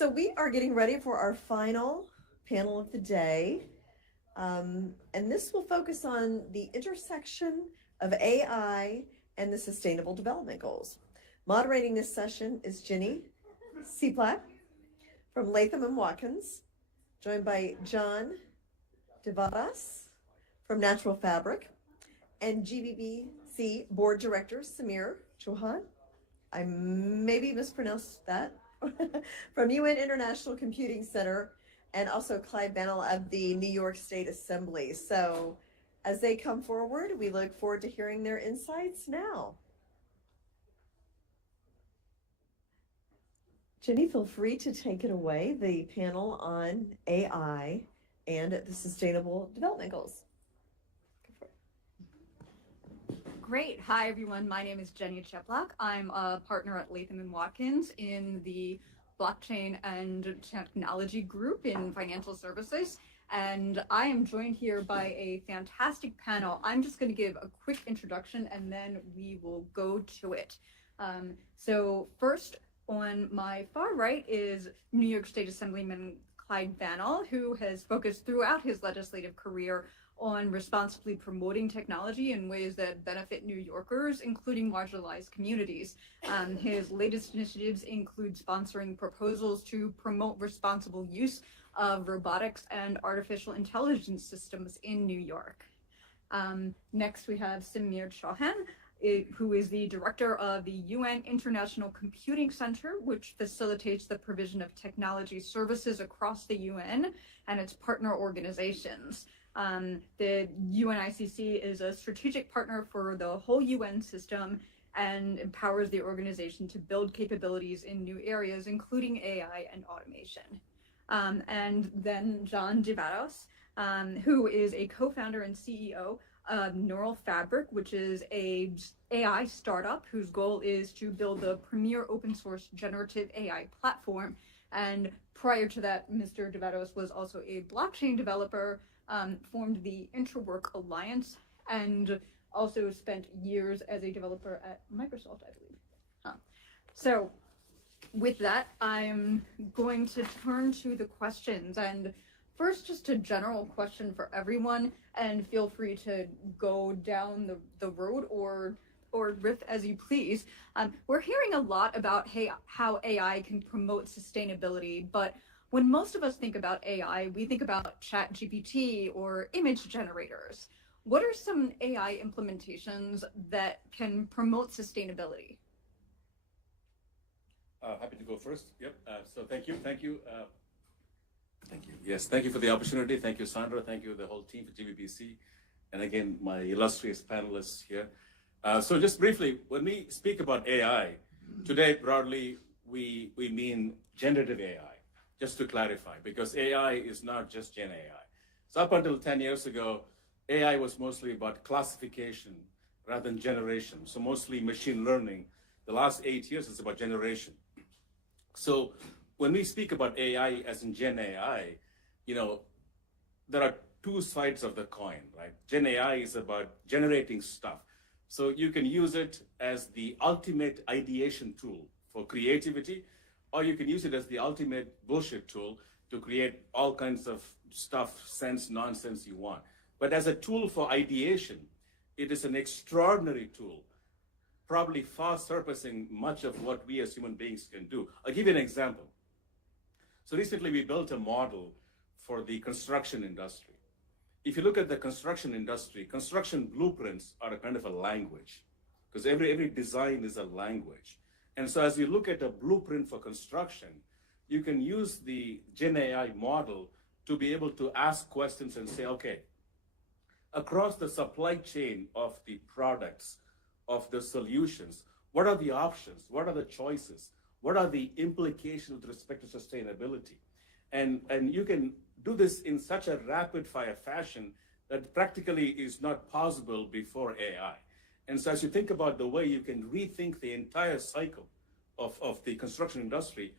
So we are getting ready for our final panel of the day. And this will focus on the intersection of AI and the Sustainable Development Goals. Moderating this session is Jenny Cieplak from Latham and Watkins, joined by John deVadoss from NeuralFabric, and GBBC Board Director Samir Chauhan. I maybe mispronounced that. From UN International Computing Center, and also Clyde, Vanel of the New York State Assembly. So as they come forward, we look forward to hearing their insights now. Jenny, feel free to take it away, the panel on AI and the Sustainable Development Goals. Great. Hi, everyone. My name is Jenny Chauhan. I'm a partner at Latham and Watkins in the blockchain and technology group in financial services. And I am joined here by a fantastic panel. I'm just going to give a quick introduction and then we will go to it. So first, on my far right is New York State Assemblyman Clyde Vanel, who has focused throughout his legislative career on responsibly promoting technology in ways that benefit New Yorkers, including marginalized communities. His latest initiatives include sponsoring proposals to promote responsible use of robotics and artificial intelligence systems in New York. Next, we have Samir Chauhan, who is the director of the UN International Computing Center, which facilitates the provision of technology services across the UN and its partner organizations. The UNICC is a strategic partner for the whole UN system and empowers the organization to build capabilities in new areas, including AI and automation. And then John deVadoss, who is a co-founder and CEO of NeuralFabric, which is a AI startup whose goal is to build the premier open source generative AI platform. And prior to that, Mr. deVadoss was also a blockchain developer, formed the Interwork Alliance, and also spent years as a developer at Microsoft, I believe. So with that, I'm going to turn to the questions. And first, just a general question for everyone, and feel free to go down the road or riff as you please. We're hearing a lot about how AI can promote sustainability, but when most of us think about AI, we think about ChatGPT or image generators. What are some AI implementations that can promote sustainability? Happy to go first. Yep. So thank you. Thank you. Yes, thank you for the opportunity. Thank you, Sandra. Thank you, the whole team for GBBC. And again, my illustrious panelists here. So just briefly, when we speak about AI, today broadly, we mean generative AI. Just to clarify, because AI is not just Gen AI. So up until 10 years ago, AI was mostly about classification rather than generation. So mostly machine learning. The last 8 years is about generation. So when we speak about AI as in Gen AI, there are two sides of the coin, right? Gen AI is about generating stuff. So you can use it as the ultimate ideation tool for creativity, or you can use it as the ultimate bullshit tool to create all kinds of stuff, sense, nonsense you want. But as a tool for ideation, it is an extraordinary tool, probably far surpassing much of what we as human beings can do. I'll give you an example. So recently we built a model for the construction industry. If you look at the construction industry, construction blueprints are a kind of a language, because every design is a language. And so as you look at a blueprint for construction, you can use the Gen AI model to be able to ask questions and say, okay, across the supply chain of the products, of the solutions, what are the options? What are the choices? What are the implications with respect to sustainability? And you can do this in such a rapid fire fashion that practically is not possible before AI. And so as you think about the way you can rethink the entire cycle of the construction industry,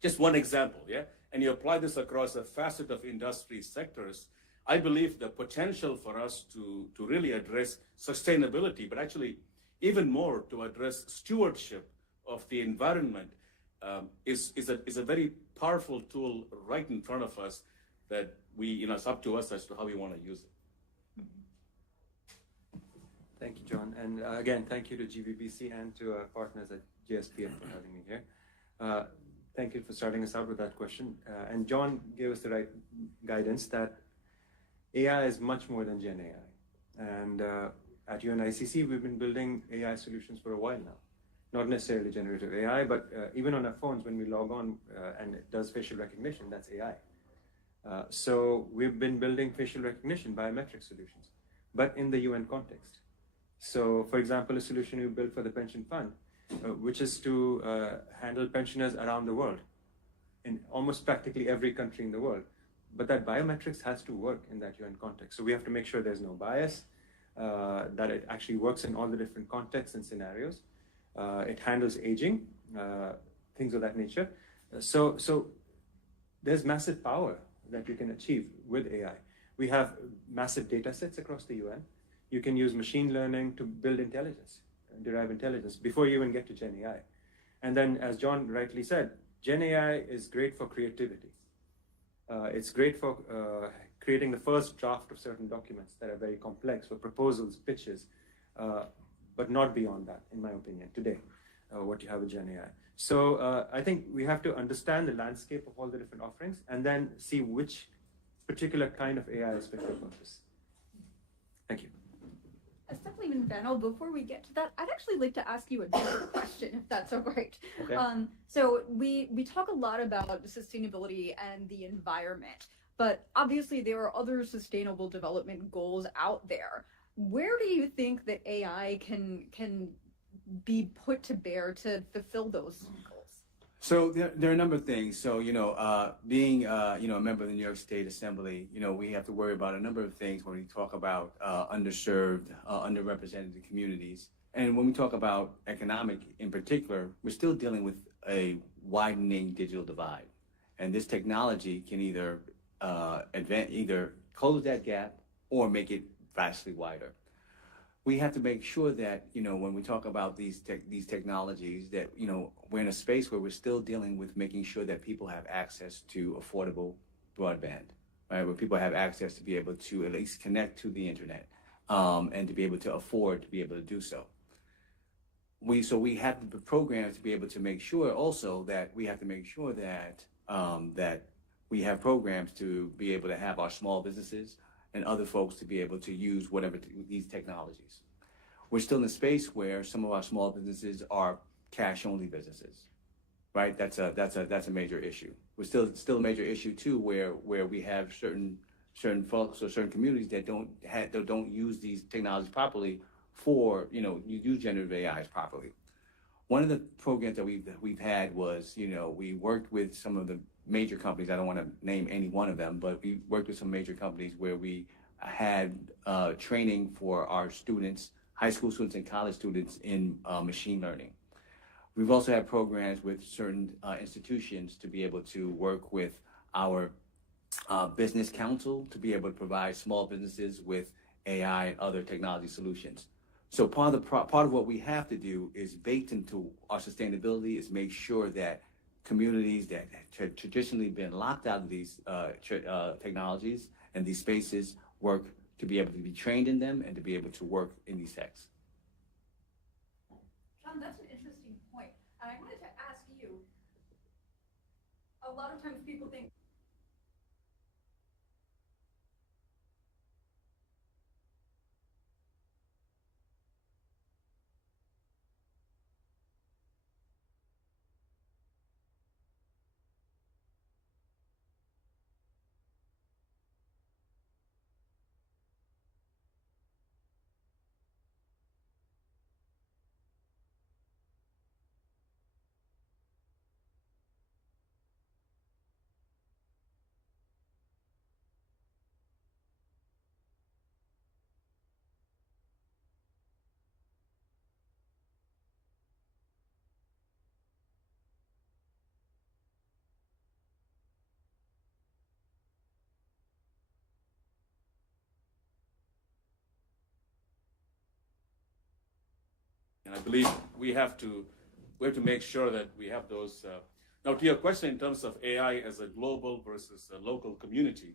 just one example, yeah? And you apply this across a facet of industry sectors, I believe the potential for us to really address sustainability, but actually even more to address stewardship of the environment is a very powerful tool right in front of us that we, it's up to us as to how we want to use it. Thank you, John. And again, thank you to GBBC and to our partners at GSPF for having me here. Thank you for starting us out with that question. And John gave us the right guidance that AI is much more than Gen AI. And at UNICC, we've been building AI solutions for a while now. Not necessarily generative AI, but even on our phones, when we log on and it does facial recognition, that's AI. So we've been building facial recognition biometric solutions, but in the UN context. So, for example, a solution we built for the pension fund, which is to handle pensioners around the world, in almost practically every country in the world. But that biometrics has to work in that UN context. So we have to make sure there's no bias, that it actually works in all the different contexts and scenarios. It handles aging, things of that nature. So there's massive power that you can achieve with AI. We have massive data sets across the UN. You can use machine learning to build intelligence, derive intelligence, before you even get to Gen AI. And then, as John rightly said, Gen AI is great for creativity. It's great for creating the first draft of certain documents that are very complex, for proposals, pitches, but not beyond that, in my opinion, today, what you have with Gen AI. So I think we have to understand the landscape of all the different offerings and then see which particular kind of AI is fit for purpose. Thank you. Assemblyman Vanel, before we get to that, I'd actually like to ask you a different question, if that's all right. Okay. So we talk a lot about sustainability and the environment, but obviously there are other sustainable development goals out there. Where do you think that AI can be put to bear to fulfill those goals? So there are a number of things. So, being, a member of the New York State Assembly, we have to worry about a number of things when we talk about underserved, underrepresented communities. And when we talk about economic in particular, we're still dealing with a widening digital divide. And this technology can either close that gap or make it vastly wider. We have to make sure that, when we talk about these technologies, that, we're in a space where we're still dealing with making sure that people have access to affordable broadband, right? Where people have access to be able to at least connect to the internet, and to be able to afford to be able to do so. We have the programs to be able to make sure also that we have to make sure that, that we have programs to be able to have our small businesses and other folks to be able to use whatever these technologies. We're still in a space where some of our small businesses are cash-only businesses, right? That's a major issue. We're still a major issue too, where we have certain folks or certain communities that don't use these technologies properly for, you use generative AIs properly. One of the programs that we've had was, we worked with some of the major companies. I don't want to name any one of them, but we worked with some major companies where we had training for our students, high school students and college students in machine learning. We've also had programs with certain institutions to be able to work with our business council to be able to provide small businesses with AI and other technology solutions. So part of what we have to do is baked into our sustainability is make sure that communities that have traditionally been locked out of these technologies and these spaces work to be able to be trained in them and to be able to work in these techs. John, that's an interesting point. And I wanted to ask you, a lot of times people think And I believe we have to make sure that we have those Now, to your question in terms of AI as a global versus a local community,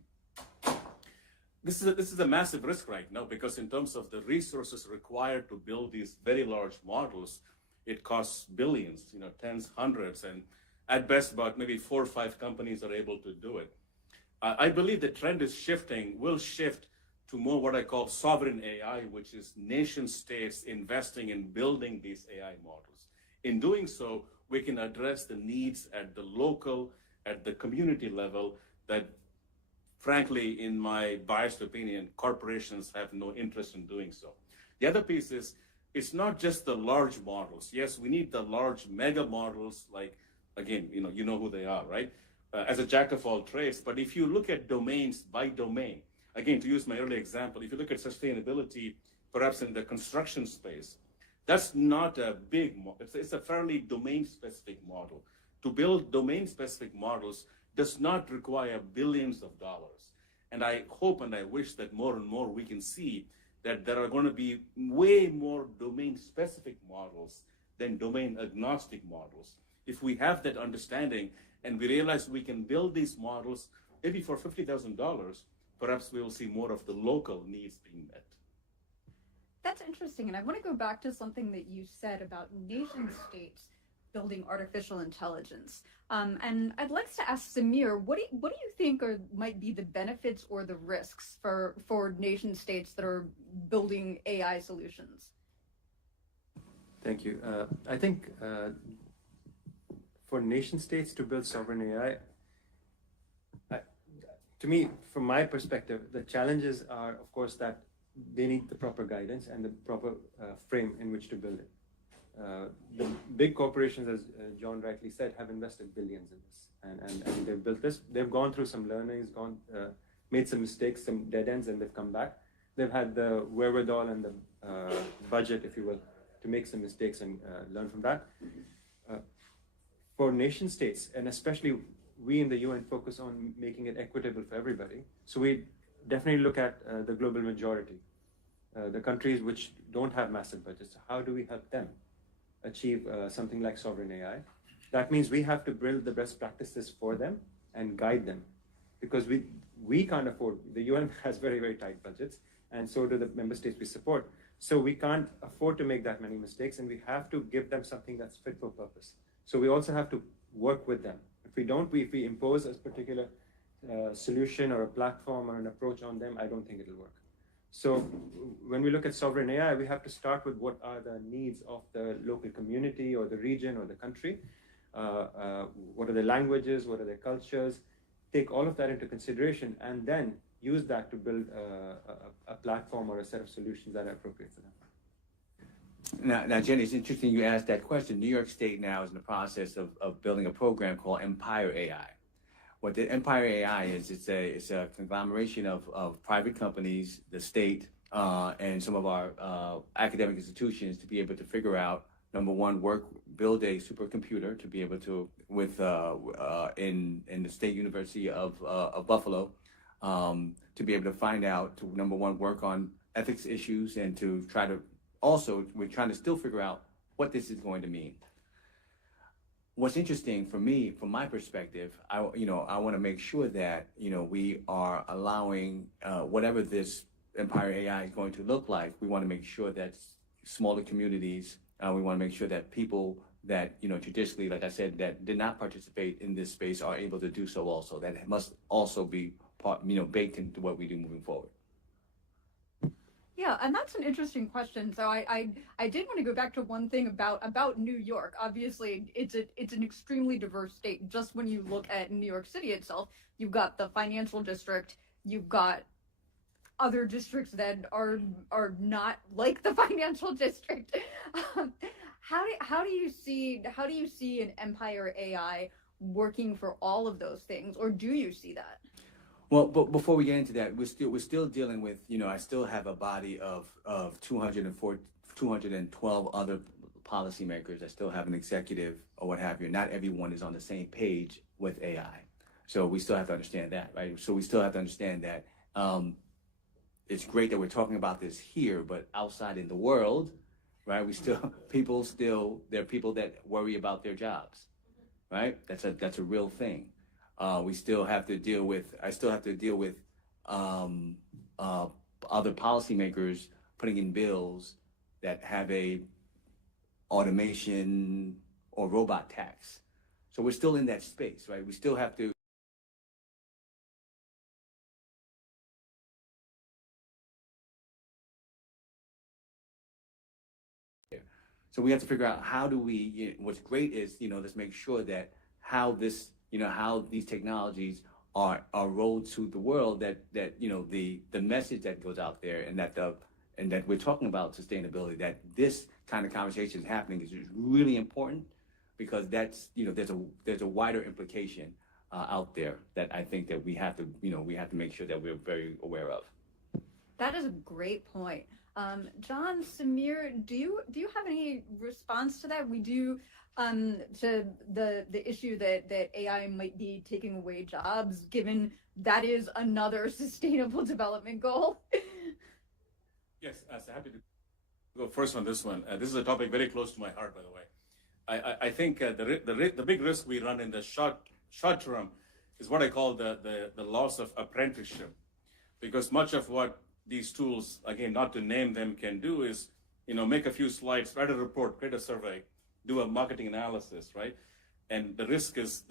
this is a massive risk right now, because in terms of the resources required to build these very large models, it costs billions, tens, hundreds, and at best about maybe 4 or 5 companies are able to do it. I believe the trend is shifting, will shift to more what I call sovereign AI, which is nation states investing in building these AI models. In doing so, we can address the needs at the local, at the community level that, frankly, in my biased opinion, corporations have no interest in doing so. The other piece is, it's not just the large models. Yes, we need the large mega models, like, again, you know who they are, right? As a jack of all trades. But if you look at domains by domain, again, to use my earlier example, if you look at sustainability, perhaps in the construction space, that's not a big model. It's a fairly domain-specific model. To build domain-specific models does not require billions of dollars. And I hope and I wish that more and more we can see that there are going to be way more domain-specific models than domain-agnostic models. If we have that understanding and we realize we can build these models maybe for $50,000, perhaps we will see more of the local needs being met. That's interesting, and I want to go back to something that you said about nation states building artificial intelligence. And I'd like to ask Samir, what do you think might be the benefits or the risks for nation states that are building AI solutions? Thank you. I think for nation states to build sovereign AI, to me, from my perspective, the challenges are, of course, that they need the proper guidance and the proper frame in which to build it. The big corporations, as John rightly said, have invested billions in this, and they've built this. They've gone through some learnings, made some mistakes, some dead ends, and they've come back. They've had the wherewithal and the budget, if you will, to make some mistakes and learn from that. For nation states, and especially we in the UN focus on making it equitable for everybody. So we definitely look at the global majority, the countries which don't have massive budgets. How do we help them achieve something like sovereign AI? That means we have to build the best practices for them and guide them, because we can't afford, the UN has very, very tight budgets, and so do the member states we support. So we can't afford to make that many mistakes, and we have to give them something that's fit for purpose. So we also have to work with them. If we don't, if we impose a particular solution or a platform or an approach on them, I don't think it'll work. So when we look at sovereign AI, we have to start with what are the needs of the local community or the region or the country. What are the languages? What are their cultures? Take all of that into consideration and then use that to build a platform or a set of solutions that are appropriate for them. Now, Jenny, it's interesting you asked that question. New York State now is in the process of building a program called Empire AI. What the Empire AI is, it's a conglomeration of private companies, the state, and some of our academic institutions to be able to figure out, number one, build a supercomputer to be able to, in the State University of Buffalo, to be able to find out, to number one, work on ethics issues, and to try to also, we're trying to still figure out what this is going to mean. What's interesting for me, from my perspective, I want to make sure that, we are allowing whatever this Empire AI is going to look like. We want to make sure that smaller communities, we want to make sure that people that, traditionally, like I said, that did not participate in this space are able to do so also. That must also be part, baked into what we do moving forward. Yeah, and that's an interesting question. So I did want to go back to one thing about New York. Obviously, it's an extremely diverse state. Just when you look at New York City itself, you've got the financial district, you've got other districts that are not like the financial district. How do you see an Empire AI working for all of those things, or do you see that? Well, but before we get into that, we're still dealing with, I still have a body of 212 other policymakers. I still have an executive or what have you. Not everyone is on the same page with AI. So we still have to understand that, right? So we still have to understand that it's great that we're talking about this here, but outside in the world, right? There are people that worry about their jobs. right? That's a real thing. We still have to deal with. I still have to deal with other policymakers putting in bills that have a automation or robot tax. So we're still in that space, right? We still have to. So we have to figure out how do we, what's great is, let's make sure that how this, how these technologies are rolled to the world, that the message that goes out there, and that we're talking about sustainability, that this kind of conversation is happening is really important, because that's, there's a wider implication out there that I think that we have to make sure that we're very aware of. That is a great point. John, Samir, do you have any response to that? We do to the issue that AI might be taking away jobs, given that is another sustainable development goal. Yes, so happy to go first on this one. This is a topic very close to my heart, by the way. I think the big risk we run in the short term is what I call the loss of apprenticeship, because much of what these tools, again, not to name them, can do is, make a few slides, write a report, create a survey, do a marketing analysis, right? And the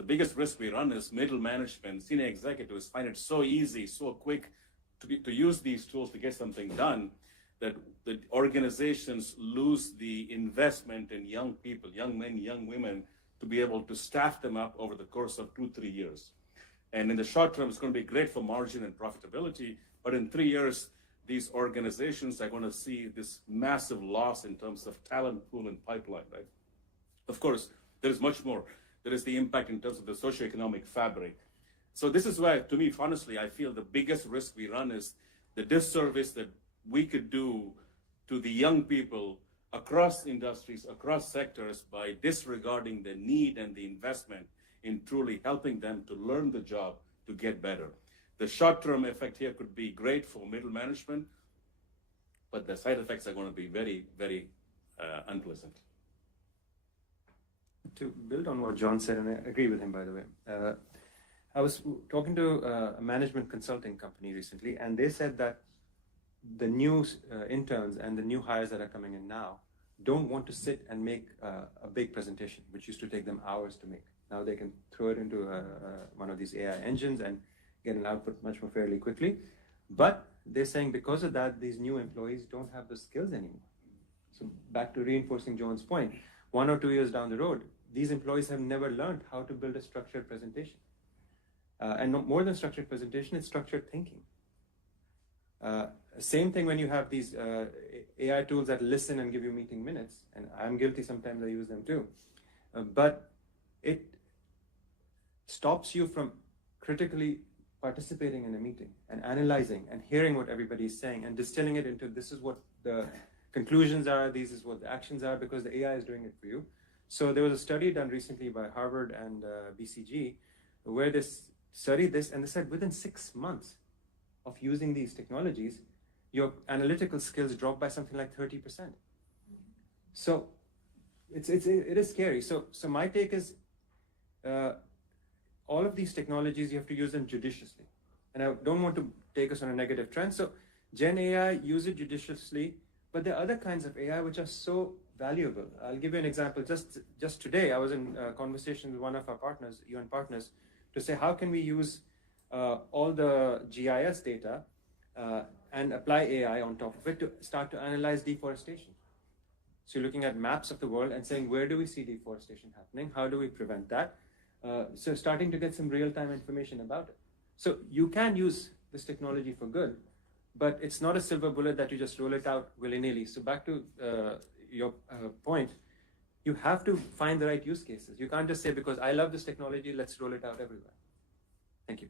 biggest risk we run is middle management, senior executives find it so easy, so quick to use these tools to get something done, that the organizations lose the investment in young people, young men, young women, to be able to staff them up over the course of 2-3 years. And in the short term, it's going to be great for margin and profitability, but in 3 years, these organizations are going to see this massive loss in terms of talent pool and pipeline, right? Of course, there is much more. There is the impact in terms of the socioeconomic fabric. So this is why, to me, honestly, I feel the biggest risk we run is the disservice that we could do to the young people across industries, across sectors, by disregarding the need and the investment in truly helping them to learn the job to get better. The short-term effect here could be great for middle management, but the side effects are going to be very, very unpleasant. To build on what John said, and I agree with him, by the way, I was talking to a management consulting company recently, and they said that the new interns and the new hires that are coming in now don't want to sit and make a big presentation, which used to take them hours to make. Now they can throw it into one of these AI engines and get an output much more fairly quickly. But they're saying because of that, these new employees don't have the skills anymore. So back to reinforcing John's point, 1 or 2 years down the road, these employees have never learned how to build a structured presentation. And more than structured presentation, it's structured thinking. Same thing when you have these AI tools that listen and give you meeting minutes, and I'm guilty sometimes, I use them too. But it stops you from critically participating in a meeting and analyzing and hearing what everybody is saying and distilling it into this is what the conclusions are, these is what the actions are, because the AI is doing it for you. So there was a study done recently by Harvard and BCG where they studied this, and they said within 6 months of using these technologies, your analytical skills drop by something like 30%. So it is scary. So my take is all of these technologies, you have to use them judiciously. And I don't want to take us on a negative trend. So Gen AI, use it judiciously, but there are other kinds of AI which are so valuable. I'll give you an example. Just today, I was in a conversation with one of our partners, UN partners, to say how can we use all the GIS data and apply AI on top of it to start to analyze deforestation. So you're looking at maps of the world and saying, where do we see deforestation happening? How do we prevent that? So starting to get some real-time information about it. So you can use this technology for good, but it's not a silver bullet that you just roll it out willy-nilly. So back to your point, you have to find the right use cases. You can't just say, because I love this technology, let's roll it out everywhere. Thank you.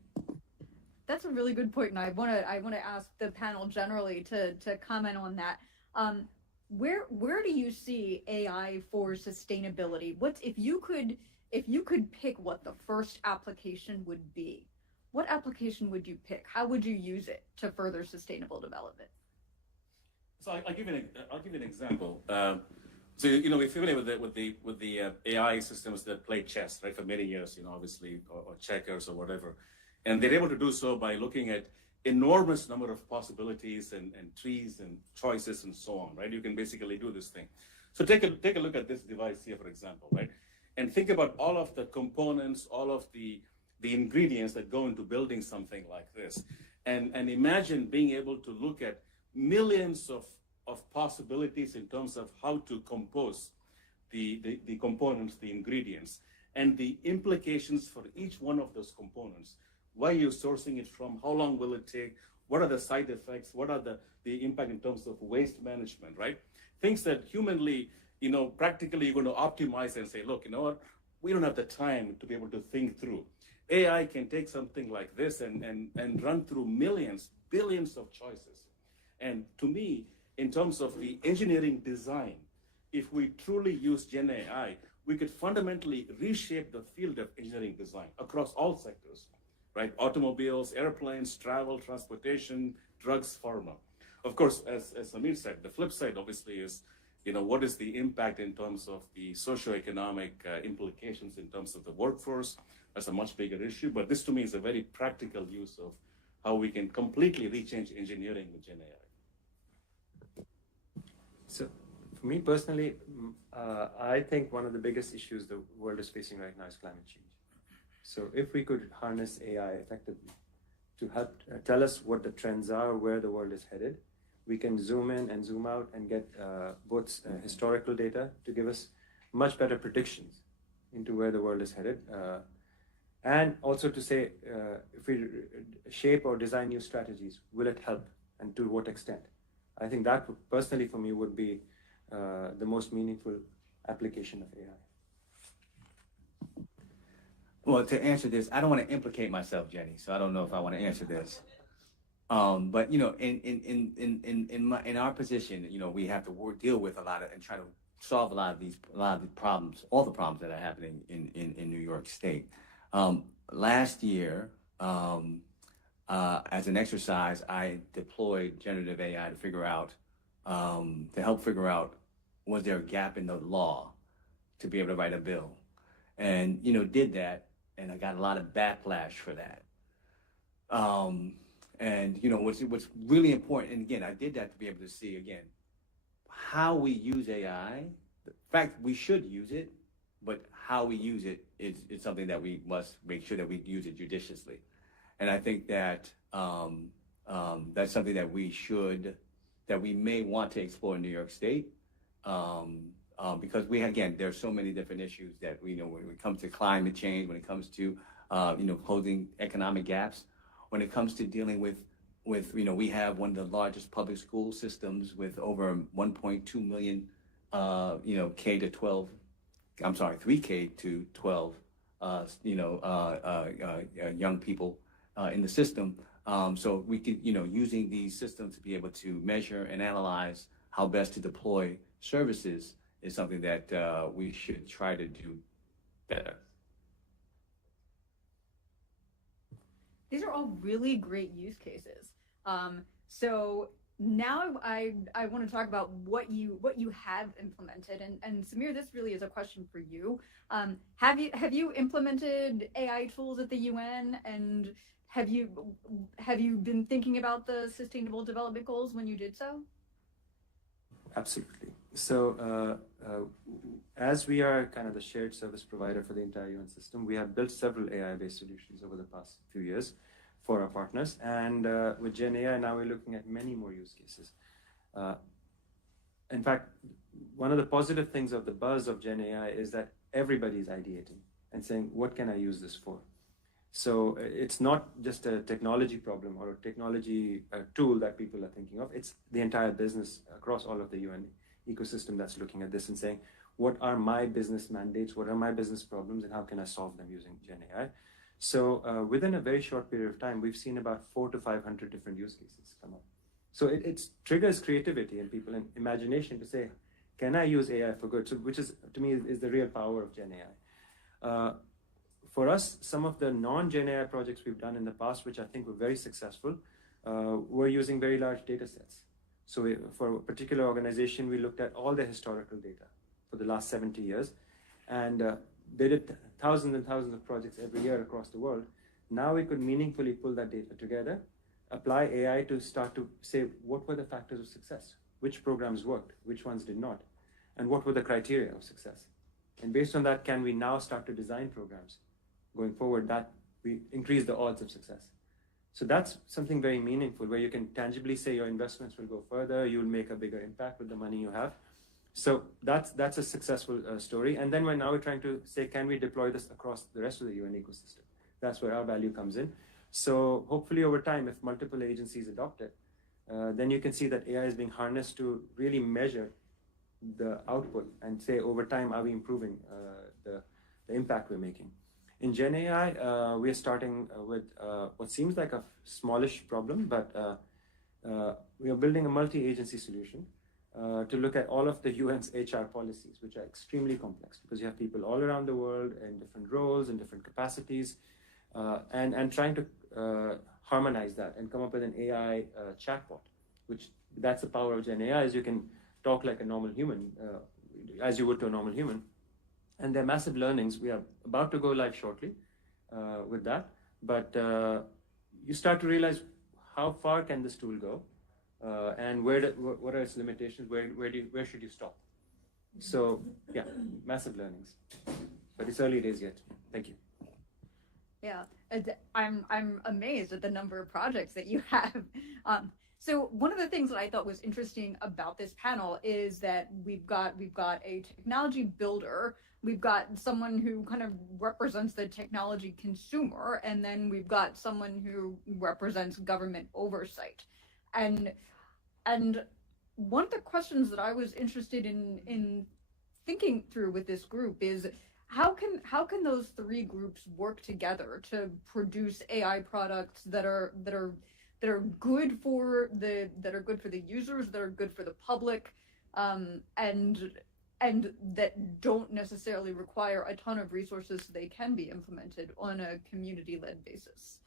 That's a really good point, and I want to ask the panel generally to comment on that. Where do you see AI for sustainability? If you could pick what the first application would be, what application would you pick? How would you use it to further sustainable development? So I'll give you an example. So we're familiar with the AI systems that play chess, right, for many years, obviously, or checkers or whatever, and they're able to do so by looking at enormous number of possibilities and trees and choices and so on, right? You can basically do this thing. So take a look at this device here, for example, right, and think about all of the components, all of the ingredients that go into building something like this, and imagine being able to look at millions of possibilities in terms of how to compose the components, the ingredients, and the implications for each one of those components. Where you're sourcing it from, how long will it take, what are the side effects, what are the impact in terms of waste management, right? Things that humanly, practically you're going to optimize and say, look, you know what, we don't have the time to be able to think through. AI can take something like this and run through millions, billions of choices. And to me, in terms of the engineering design, if we truly use Gen AI, we could fundamentally reshape the field of engineering design across all sectors, right? Automobiles, airplanes, travel, transportation, drugs, pharma. Of course, as Samir said, the flip side obviously is, what is the impact in terms of the socioeconomic implications in terms of the workforce? That's a much bigger issue, but this to me is a very practical use of how we can completely rechange engineering with Gen AI. So for me personally, I think one of the biggest issues the world is facing right now is climate change. So if we could harness AI effectively to help tell us what the trends are, where the world is headed, we can zoom in and zoom out and get both historical data to give us much better predictions into where the world is headed. And also to say, if we shape or design new strategies, will it help and to what extent? I think that personally for me would be the most meaningful application of AI. Well, to answer this, I don't want to implicate myself, Jenny, so I don't know if I want to answer this. But in our position, we have to deal with a lot of and try to solve a lot of the problems, all the problems that are happening in New York State. Last year, as an exercise, I deployed generative AI to help figure out, was there a gap in the law to be able to write a bill? And, did that, and I got a lot of backlash for that. And, what's really important, and again, I did that to be able to see, again, how we use AI. The fact we should use it, but how we use it is something that we must make sure that we use it judiciously. And I think that that's something that we may want to explore in New York State, because there's so many different issues that when it comes to climate change, when it comes to closing economic gaps, when it comes to dealing with we have one of the largest public school systems with over 1.2 million K to 12, I'm sorry, 3K to 12 young people in the system. So we could, using these systems to be able to measure and analyze how best to deploy services is something that we should try to do better. These are all really great use cases. So now I want to talk about what you have implemented, and Samir, this really is a question for you. Have you implemented AI tools at the UN, and have you been thinking about the Sustainable Development Goals when you did so? Absolutely. So as we are kind of the shared service provider for the entire UN system, we have built several AI-based solutions over the past few years for our partners. And with Gen AI, now we're looking at many more use cases. In fact, one of the positive things of the buzz of Gen AI is that everybody's ideating and saying, what can I use this for? So it's not just a technology problem or a technology tool that people are thinking of. It's the entire business across all of the UN ecosystem that's looking at this and saying, what are my business mandates? What are my business problems? And how can I solve them using Gen AI? So within a very short period of time, we've seen about 400 to 500 different use cases come up. So it triggers creativity in people and imagination to say, can I use AI for good? So which is, to me, is the real power of Gen AI. For us, some of the non-Gen AI projects we've done in the past, which I think were very successful, were using very large data sets. So for a particular organization, we looked at all the historical data for the last 70 years. And they did thousands and thousands of projects every year across the world. Now we could meaningfully pull that data together, apply AI to start to say, what were the factors of success? Which programs worked? Which ones did not? And what were the criteria of success? And based on that, can we now start to design programs going forward that we increase the odds of success? So that's something very meaningful, where you can tangibly say your investments will go further, you'll make a bigger impact with the money you have. So that's a successful story. And then now we're trying to say, can we deploy this across the rest of the UN ecosystem? That's where our value comes in. So hopefully over time, if multiple agencies adopt it, then you can see that AI is being harnessed to really measure the output and say, over time, are we improving the impact we're making? In Gen AI, we are starting with what seems like a smallish problem, but we are building a multi-agency solution to look at all of the UN's HR policies, which are extremely complex because you have people all around the world in different roles and different capacities, and trying to harmonize that and come up with an AI chatbot, which that's the power of Gen AI, is you can talk like a normal human, as you would to a normal human. And they're massive learnings. We are about to go live shortly with that, but you start to realize how far can this tool go, and what are its limitations? Where should you stop? So yeah, massive learnings, but it's early days yet. Thank you. Yeah, I'm amazed at the number of projects that you have. So one of the things that I thought was interesting about this panel is that we've got a technology builder, we've got someone who kind of represents the technology consumer, and then we've got someone who represents government oversight. And one of the questions that I was interested in thinking through with this group is, how can those three groups work together to produce AI products that are good for the users, that are good for the public, and that don't necessarily require a ton of resources, so they can be implemented on a community-led basis?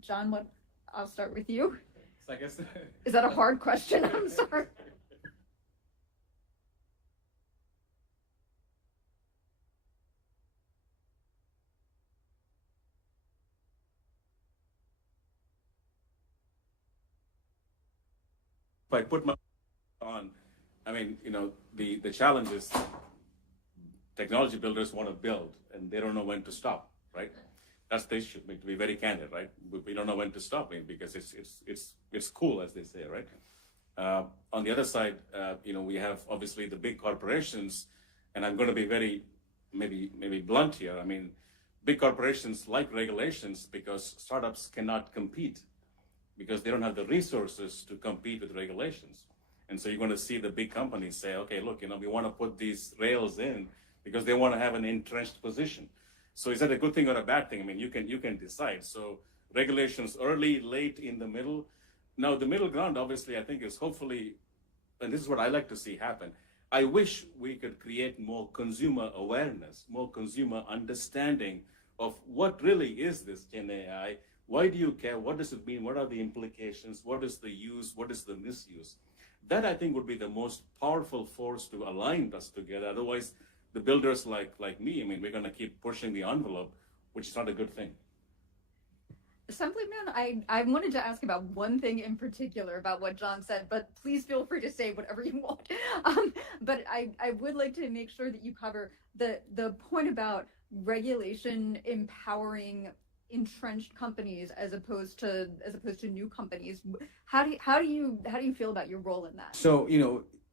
John, I'll start with you. So I guess Is that a hard question? I'm sorry. if I put my on, I mean, the challenge is technology builders want to build and they don't know when to stop, right? That's the issue. I mean, to be very candid, right? We don't know when to stop, because it's cool, as they say, right? On the other side, we have obviously the big corporations, and I'm going to be very maybe blunt here. I mean, big corporations like regulations because startups cannot compete, because they don't have the resources to compete with regulations. And so you're going to see the big companies say, okay, look, we want to put these rails in because they want to have an entrenched position. So is that a good thing or a bad thing? I mean, you can decide. So regulations early, late, in the middle. Now, the middle ground, obviously, I think is hopefully, and this is what I like to see happen. I wish we could create more consumer awareness, more consumer understanding of what really is this Gen AI. Why do you care? What does it mean? What are the implications? What is the use? What is the misuse? That, I think, would be the most powerful force to align us together. Otherwise, the builders like me, I mean, we're going to keep pushing the envelope, which is not a good thing. Assemblyman, I wanted to ask about one thing in particular about what John said, but please feel free to say whatever you want. But I would like to make sure that you cover the point about regulation empowering entrenched companies as opposed to new companies. How do you feel about your role in that? So,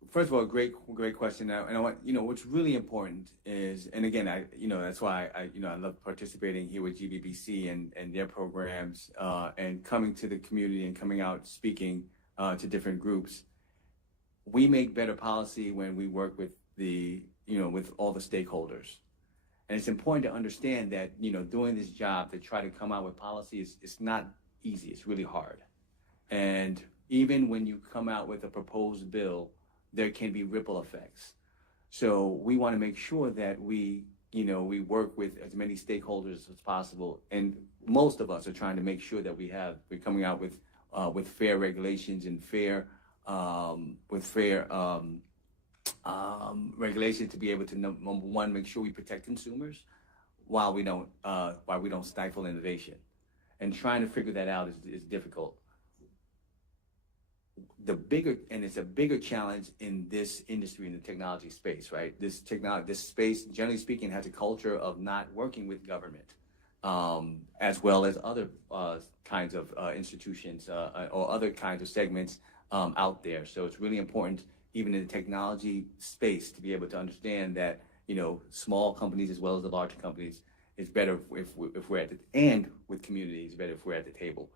first of all, great question. And I want, what's really important is, and again, that's why I love participating here with GBBC and their programs, and coming to the community and coming out speaking to different groups. We make better policy when we work with with all the stakeholders. And it's important to understand that, doing this job to try to come out with policies, it's not easy. It's really hard. And even when you come out with a proposed bill, there can be ripple effects. So we want to make sure that we work with as many stakeholders as possible. And most of us are trying to make sure that we're coming out with fair regulations and fair regulation to be able to number one, make sure we protect consumers while we don't stifle innovation. And trying to figure that out is difficult. It's a bigger challenge in this industry, in the technology space, right? This space, generally speaking, has a culture of not working with government, as well as other kinds of institutions or other kinds of segments out there. So it's really important, even in the technology space, to be able to understand that, small companies as well as the larger companies, it's better if we're and with communities, better if we're at the table.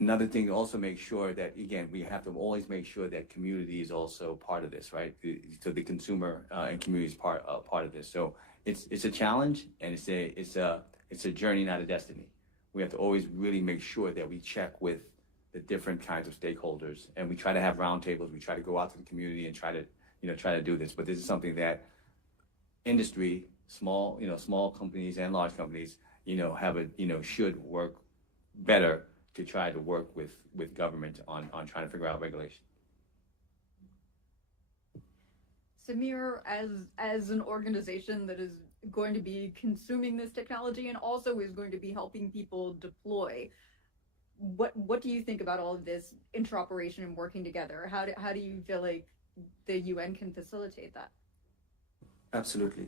Another thing to also make sure that, again, we have to always make sure that community is also part of this, right? So the consumer and community is part of this. So it's a challenge, and it's a journey, not a destiny. We have to always really make sure that we check with the different kinds of stakeholders, and we try to have roundtables. We try to go out to the community and try to do this. But this is something that industry, small companies and large companies, should work better to try to work with government on trying to figure out regulation. Samir, as an organization that is going to be consuming this technology and also is going to be helping people deploy, what do you think about all of this interoperation and working together? How do you feel like the UN can facilitate that? Absolutely.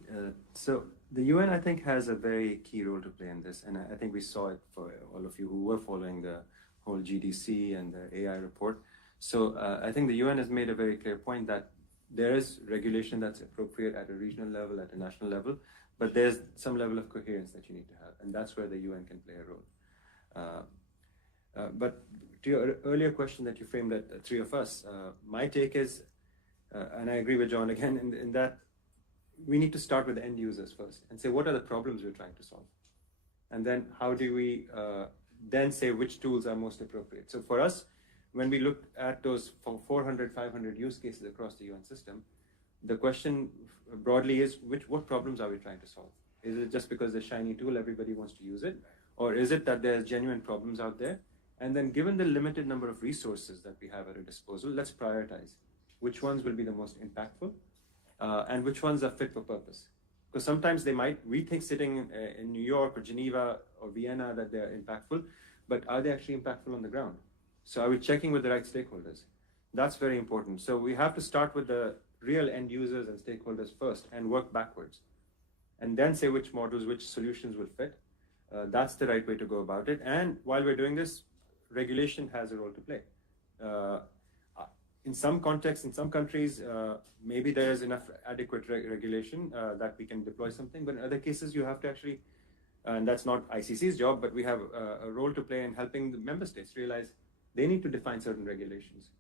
So the UN, I think, has a very key role to play in this, and I think we saw it for all of you who were following the whole GDC and the AI report. So I think the UN has made a very clear point that there is regulation that's appropriate at a regional level, at a national level, but there's some level of coherence that you need to have, and that's where the UN can play a role. But to your earlier question that you framed at three of us, my take is, and I agree with John again, in that we need to start with the end users first and say, what are the problems we're trying to solve? And then how do we then say which tools are most appropriate? So for us, when we looked at those 400, 500 use cases across the UN system, the question broadly is, what problems are we trying to solve? Is it just because the shiny tool, everybody wants to use it? Or is it that there's genuine problems out there? And then given the limited number of resources that we have at our disposal, let's prioritize which ones will be the most impactful and which ones are fit for purpose. Because sometimes we think sitting in New York or Geneva or Vienna that they're impactful, but are they actually impactful on the ground? So are we checking with the right stakeholders? That's very important. So we have to start with the real end users and stakeholders first and work backwards. And then say which models, which solutions will fit. That's the right way to go about it. And while we're doing this, regulation has a role to play. In some contexts, in some countries, maybe there is enough adequate regulation that we can deploy something, but in other cases you have to actually, and that's not ICC's job, but we have a role to play in helping the member states realize they need to define certain regulations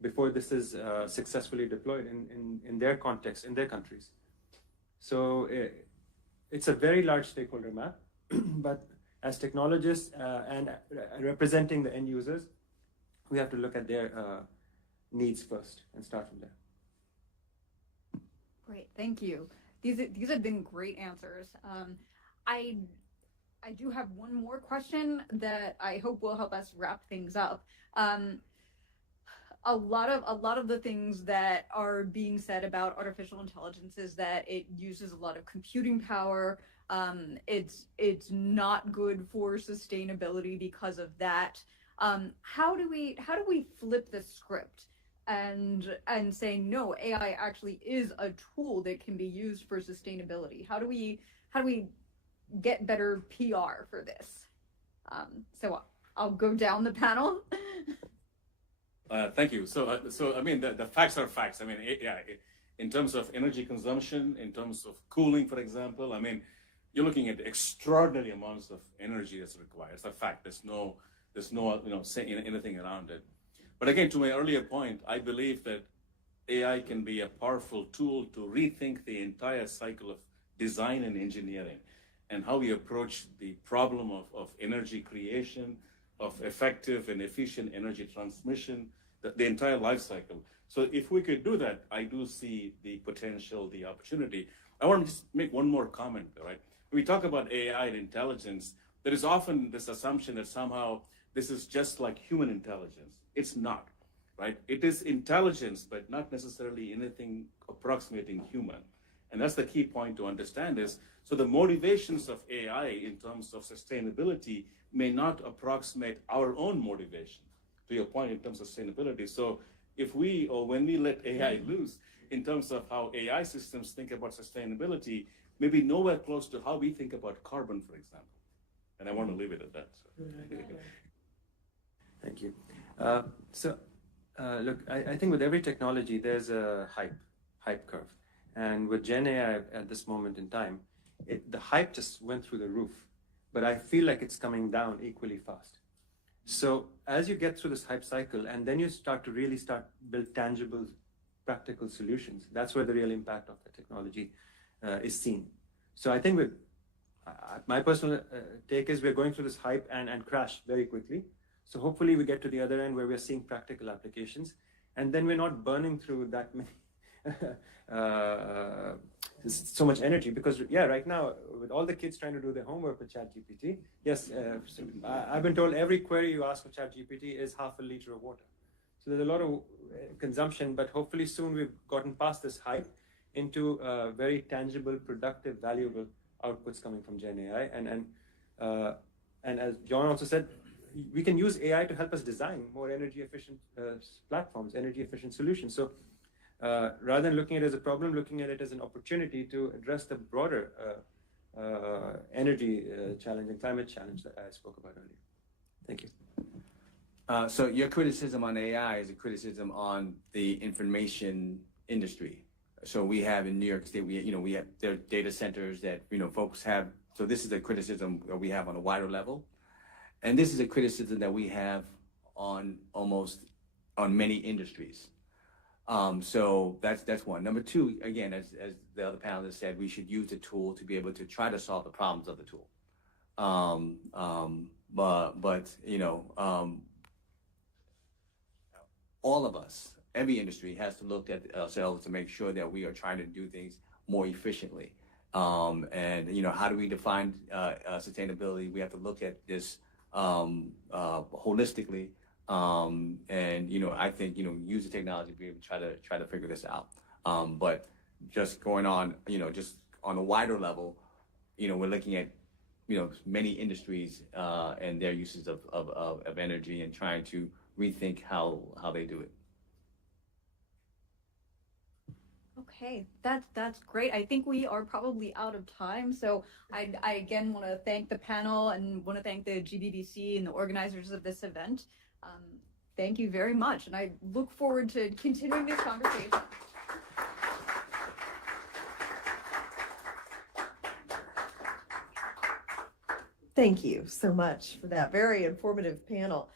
before this is successfully deployed in their context, in their countries. So it's a very large stakeholder map, but as technologists and representing the end users, we have to look at their needs first and start from there. Great, thank you. These have been great answers. I do have one more question that I hope will help us wrap things up. A lot of the things that are being said about artificial intelligence is that it uses a lot of computing power. It's not good for sustainability because of that. How do we flip the script and say, no, AI actually is a tool that can be used for sustainability? How do we get better PR for this? So I'll go down the panel. Thank you. So I mean, the facts are facts. I mean, in terms of energy consumption, in terms of cooling, for example, I mean, you're looking at extraordinary amounts of energy that's required. It's a fact. There's no saying anything around it. But again, to my earlier point, I believe that AI can be a powerful tool to rethink the entire cycle of design and engineering and how we approach the problem of energy creation, of effective and efficient energy transmission, the entire life cycle. So if we could do that, I do see the potential, the opportunity. I want to just make one more comment, right? When we talk about AI and intelligence, there is often this assumption that somehow this is just like human intelligence. It's not. right? It is intelligence, but not necessarily anything approximating human. And that's the key point to understand is, so the motivations of AI in terms of sustainability may not approximate our own motivation, to your point in terms of sustainability. So if we, or when we let AI loose in terms of how AI systems think about sustainability, maybe nowhere close to how we think about carbon, for example. And I want to leave it at that. So. Thank you. Look, I think with every technology, there's a hype curve. And with Gen AI at this moment in time, the hype just went through the roof. But I feel like it's coming down equally fast. So as you get through this hype cycle, and then you start to really build tangible, practical solutions, that's where the real impact of the technology is seen. So I think my personal take is we're going through this hype and crash very quickly. So hopefully we get to the other end where we're seeing practical applications, and then we're not burning through that many so much energy, because right now with all the kids trying to do their homework with ChatGPT, I've been told every query you ask of ChatGPT is half a liter of water. So there's a lot of consumption, but hopefully soon we've gotten past this hype into very tangible, productive, valuable outputs coming from Gen AI. And as John also said, we can use AI to help us design more energy efficient platforms, energy efficient solutions. So rather than looking at it as a problem, looking at it as an opportunity to address the broader energy challenge and climate challenge that I spoke about earlier. Thank you. So your criticism on AI is a criticism on the information industry. So we have in New York State, we have there are data centers that folks have. So this is a criticism that we have on a wider level, and this is a criticism that we have on many industries. So that's one. Number two, again, as the other panelists said, we should use the tool to be able to try to solve the problems of the tool. But all of us, every industry has to look at ourselves to make sure that we are trying to do things more efficiently. And how do we define sustainability? We have to look at this holistically. And I think use the technology to be able to try to figure this out. But just going on, just on a wider level, we're looking at many industries and their uses of energy and trying to rethink how they do it. Okay, that's great. I think we are probably out of time. So I again want to thank the panel and want to thank the GBBC and the organizers of this event. Thank you very much. And I look forward to continuing this conversation. Thank you so much for that very informative panel.